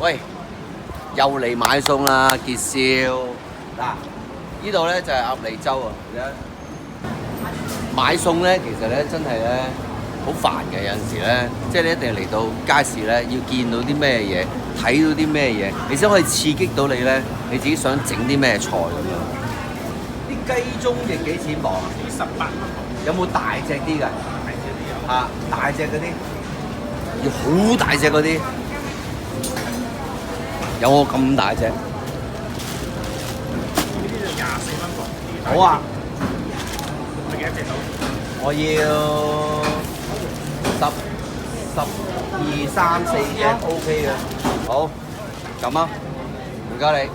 喂，又嚟買餸啦，傑少。嗱，呢度咧就係鴨脷洲啊。買餸咧，其實咧真係咧好煩嘅，有陣時咧，即係你一定嚟到街市咧，要見到啲咩嘢，睇到啲咩嘢，你先可以刺激到你咧，你自己想整啲咩菜咁樣。啲雞中翼幾錢磅？啲18蚊，有冇大隻啲㗎？大隻啲有。嚇，大隻嗰啲，要好大隻嗰啲。有我咁大隻？呢啲就24蚊磅。好啊，你幾多隻到？我要12、3、4隻 OK 嘅。好，咁啊，唔該你。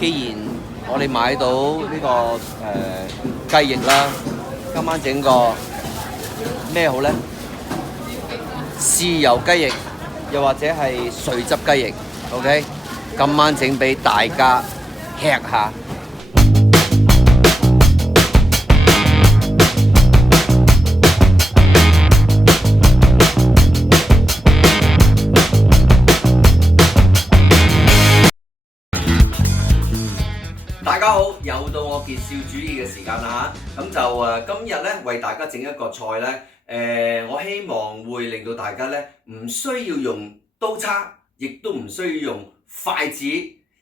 既然我哋買到呢個雞翼啦，今晚整個咩好咧？豉油雞翼，又或者係碎汁雞翼 ，OK？今晚整俾大家吃下。大家好，又到我傑少主義嘅時間啦嚇，咁就今日咧為大家整一個菜咧，我希望會令到大家咧唔需要用刀叉，亦都唔需要用筷子，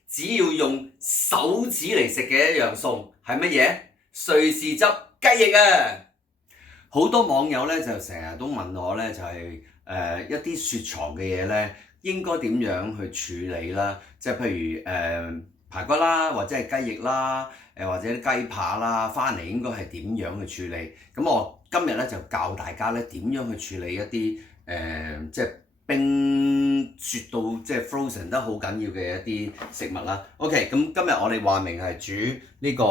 只要用手指嚟食嘅一樣餸，係乜嘢？瑞士汁雞翼啊！好多網友咧就成日都問我咧，就係一啲雪藏嘅嘢咧，應該點樣去處理啦？即係譬如排骨啦，或者係雞翼啦，或者啲雞扒啦，翻嚟應該係點樣去處理？咁我今日咧就教大家咧點樣去處理一啲即係冰雪到即係 frozen 得好緊要嘅一啲食物啦。OK，咁今日我哋話明係煮呢個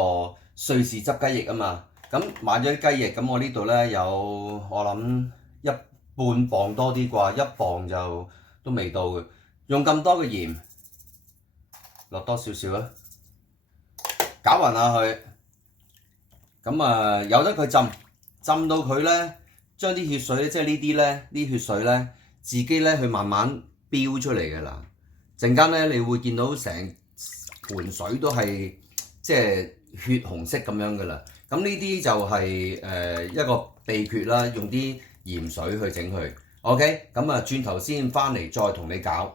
瑞士汁雞翼啊嘛。咁買咗啲雞翼，咁我呢度咧有我諗半磅多啲啩，1磅就都未到嘅。用咁多嘅鹽。落多少少啦，攪勻下佢，咁由得佢浸到佢咧，將啲血水咧，即係呢啲咧，啲血水咧，自己咧去慢慢飆出嚟嘅啦。陣間咧，你會見到成盆水都係即係血紅色咁樣嘅啦。咁呢啲就係一個秘訣啦，用啲鹽水去整佢。OK，咁轉頭先翻嚟再同你搞。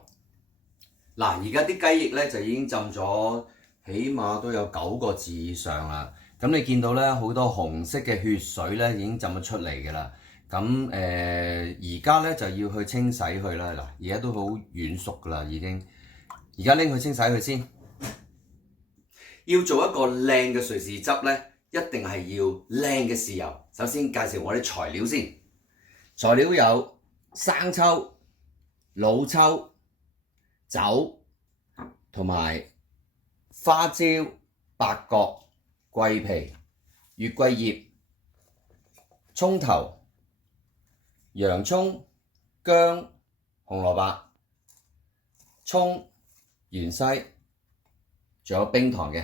嗱，而家啲雞翼咧就已經浸咗，起碼都有9個字以上啦。咁你見到咧好多紅色嘅血水咧已經浸咗出嚟嘅啦。咁而家咧就要去清洗佢啦。嗱，而家都好軟熟噶啦已經。而家拎去清洗佢先。要做一個靚嘅瑞士汁咧，一定係要靚嘅豉油。首先介紹我啲材料先。材料有生抽、老抽、酒同埋花椒、八角、桂皮、月桂葉、葱頭、洋葱、薑、紅蘿蔔、葱、芫茜，仲有冰糖嘅。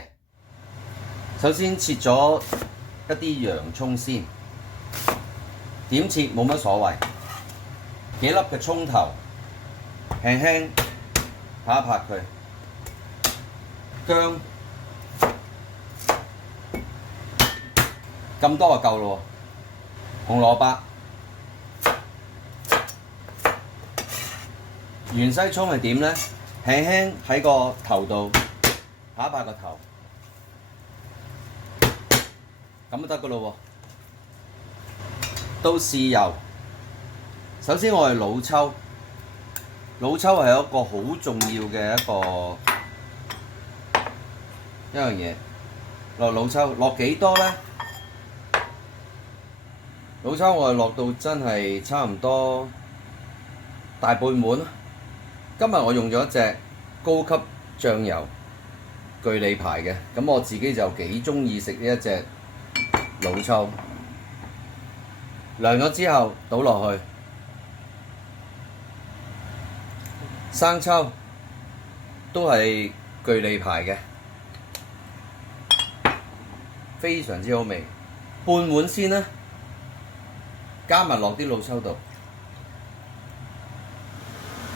首先切咗一啲洋葱先，點切冇乜所謂，幾粒嘅葱頭，輕輕拍一拍佢，薑咁多就夠咯喎，紅蘿蔔、芫茜葱係點呢？輕輕喺個頭度拍一拍個頭，咁就得噶咯喎。到豉油，首先我係老抽。老抽係一個好重要嘅一樣嘢，落老抽落幾多呢？老抽我係落到真係差唔多大半碗。今日我用咗一隻高級醬油，巨利牌嘅，咁我自己就幾中意食呢一隻老抽。涼咗之後倒落去。生抽都係巨利牌嘅，非常之好味。半碗先啦，加埋落啲老抽度，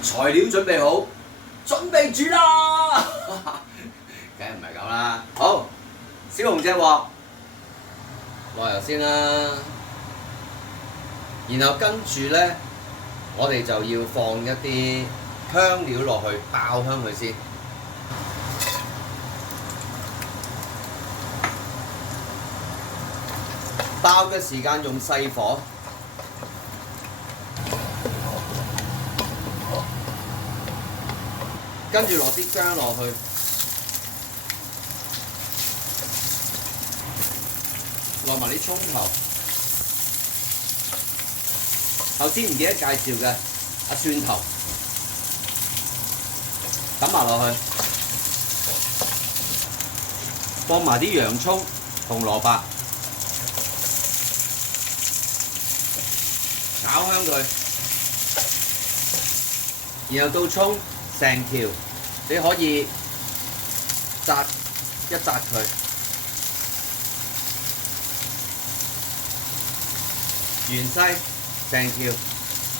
材料準備好，準備煮啦！梗係唔係咁啦。好，小紅姐話落油先啦，然後跟住咧，我哋就要放一啲香料落去，爆香佢先。爆嘅時間用細火。跟住落啲薑落去，落埋啲葱頭。頭先唔記得介紹嘅蒜頭，揼埋落去，放埋啲洋葱、紅蘿蔔，炒香佢，然後到葱。成條你可以紮一紮佢，芫茜成條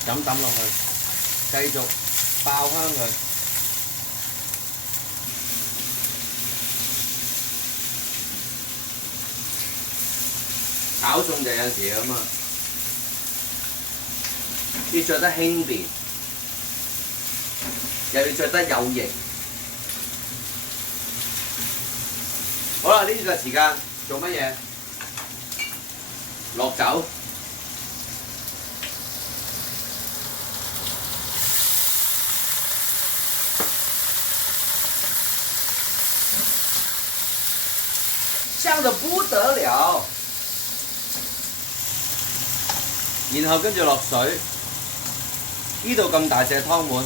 咁抌落去，繼續爆香佢。炒餸就有陣時咁啊，要着得輕便。又要着得有型。好啦，呢個時間做乜嘢？落酒，香得不得了。然後跟住落水，呢度咁大隻湯碗。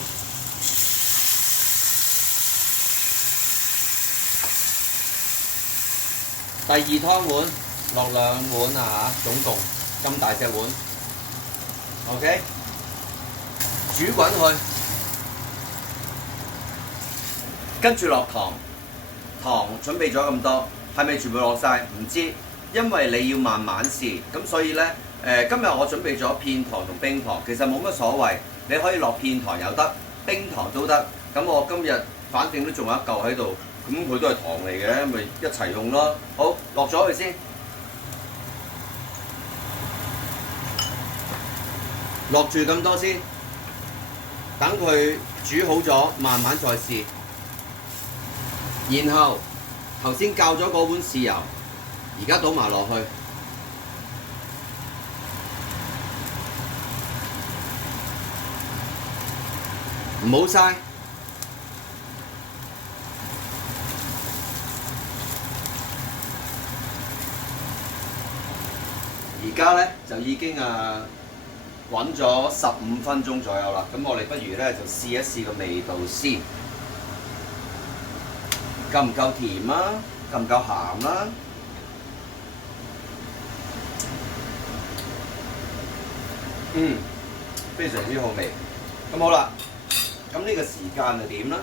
第二湯碗落2碗啊嚇，總共咁大隻碗 ，OK， 煮滾佢，跟住落糖，糖準備咗咁多，係咪全部落晒？唔知，因為你要慢慢試，咁所以咧今日我準備咗片糖同冰糖，其實冇乜所謂，你可以落片糖又得，冰糖都得，咁我今日反正都仲有一嚿喺度。咁佢都係糖嚟嘅，咪一齊用咯。好，落咗佢先，落住咁多先，等佢煮好咗，慢慢再試。然後頭先教咗嗰碗豉油，而家倒埋落去，唔好嘥。而家咧就已經滾咗15分鐘左右啦，咁我哋不如咧就試一試個味道先，夠唔夠甜啊？夠唔夠鹹啦？非常之好味。咁好啦，咁呢個時間就點啦？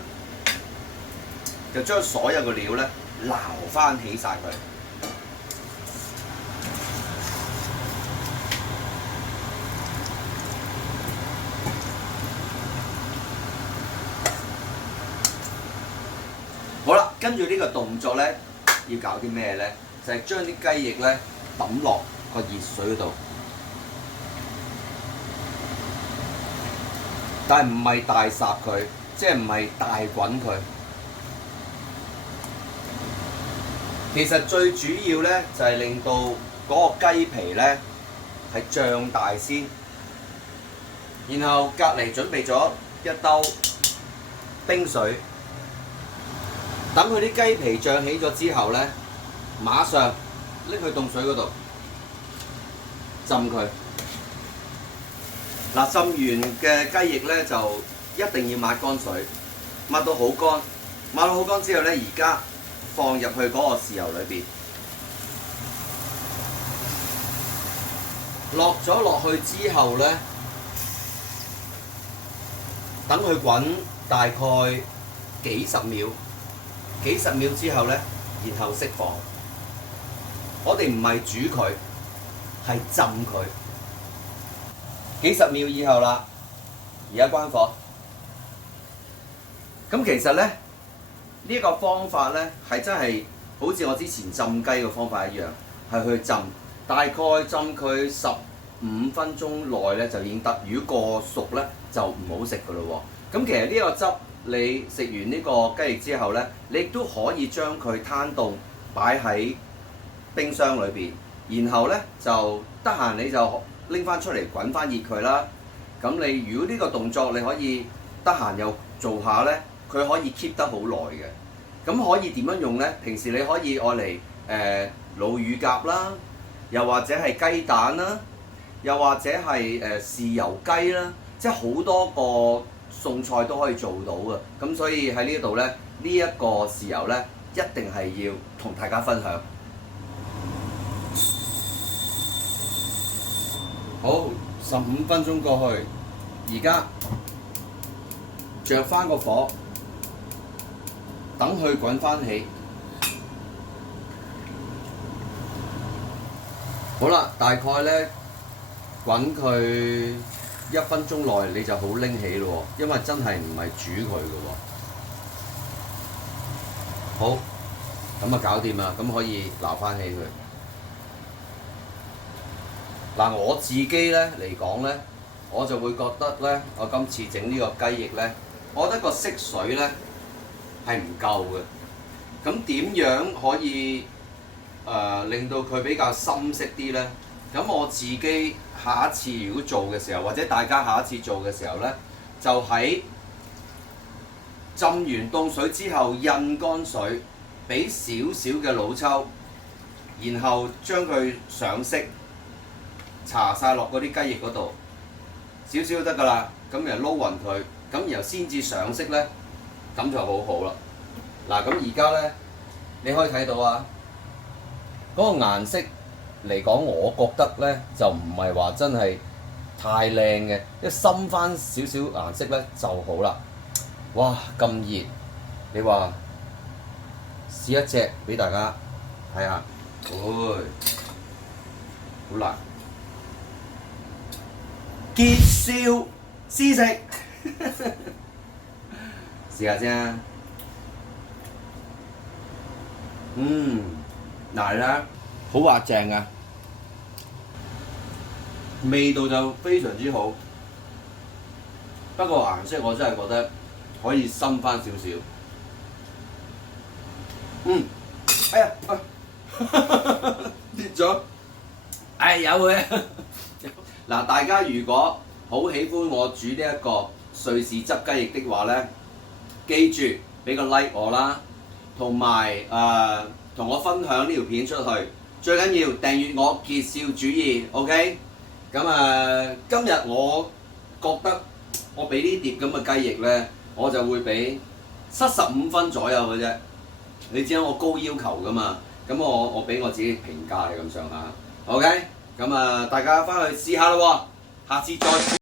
就將所有嘅料咧撈翻起晒佢。好啦，跟住呢個動作咧，要搞啲咩咧？就係將啲雞翼咧抌落個熱水度，但係唔係大烚佢，即係唔係大滾佢。其實最主要咧就係令到嗰個雞皮咧係脹大先，然後隔離準備咗一兜冰水。等佢啲雞皮脹起咗之後咧，馬上拎去凍水嗰度浸佢。嗱，浸完嘅雞翼咧就一定要抹乾水，抹到好乾。抹到好乾之後咧，而家放入去嗰個豉油裏邊，落咗落去之後咧，等佢滾大概幾十秒。幾十秒之後咧，然後熄火。我哋唔係煮佢，係浸佢。幾十秒以後啦，而家關火，咁其實咧呢一個方法咧係真係好似我之前浸雞嘅方法一樣，係去浸，大概浸佢15分鐘內咧就已經得。如果過熟咧就唔好食噶咯喎。咁其實呢個汁你食完呢個雞翼之後咧，你亦都可以將佢攤凍擺喺冰箱裏邊，然後咧就得閒你就拎翻出嚟滾翻熱佢啦。咁你如果呢個動作你可以得閒又做下咧，佢可以 keep 得好耐嘅。咁可以點樣用咧？平時你可以愛嚟滷乳鴿啦，又或者係雞蛋啦，又或者係豉油雞啦，即係好多個餸菜都可以做到嘅。咁所以喺呢度咧，呢一個豉油咧一定係要同大家分享。好，15分鐘過去，而家着翻個火，等佢滾翻起。好啦，大概咧滾佢1分鐘內，你就好拎起咯喎，因為真係唔係煮佢嘅喎。好，咁啊搞掂啦，咁可以撈翻起佢。嗱，我自己咧嚟講咧，我就會覺得咧，我今次整呢個雞翼咧，我覺得個色水咧係唔夠嘅。咁點樣可以令到佢比較深色啲咧？咁我自己下一次如果做嘅時候，或者大家下一次做嘅時候咧，就喺浸完凍水之後印乾水，俾少少嘅老抽，然後將佢上色。搽晒落嗰啲雞翼嗰度，少少得㗎啦。咁然後撈勻佢，咁然後先至上色咧，咁就好好啦。嗱，咁而家咧，你可以睇到啊，嗰個顏色嚟講，我覺得咧就唔係話真係太靚嘅，一深翻少少顏色咧就好啦。哇，咁熱，你話試一隻俾大家睇下，好辣！結笑試食，試下先。嗱啦，好滑正啊，味道就非常之好。不過顏色我真係覺得可以深翻少少。哎呀，跌咗，有嘅。嗱，大家如果好喜歡我煮呢一個瑞士汁雞翼的話咧，記住俾個 like 我啦，同埋同我分享呢條片出去。最緊要訂閱我傑少主義 ，OK？ 咁今日我覺得我俾呢碟咁嘅雞翼咧，我就會俾75分左右嘅啫。你知我高要求噶嘛，咁我俾我自己評價係咁上下 ，OK？咁大家翻去試下咯喎，下次再見。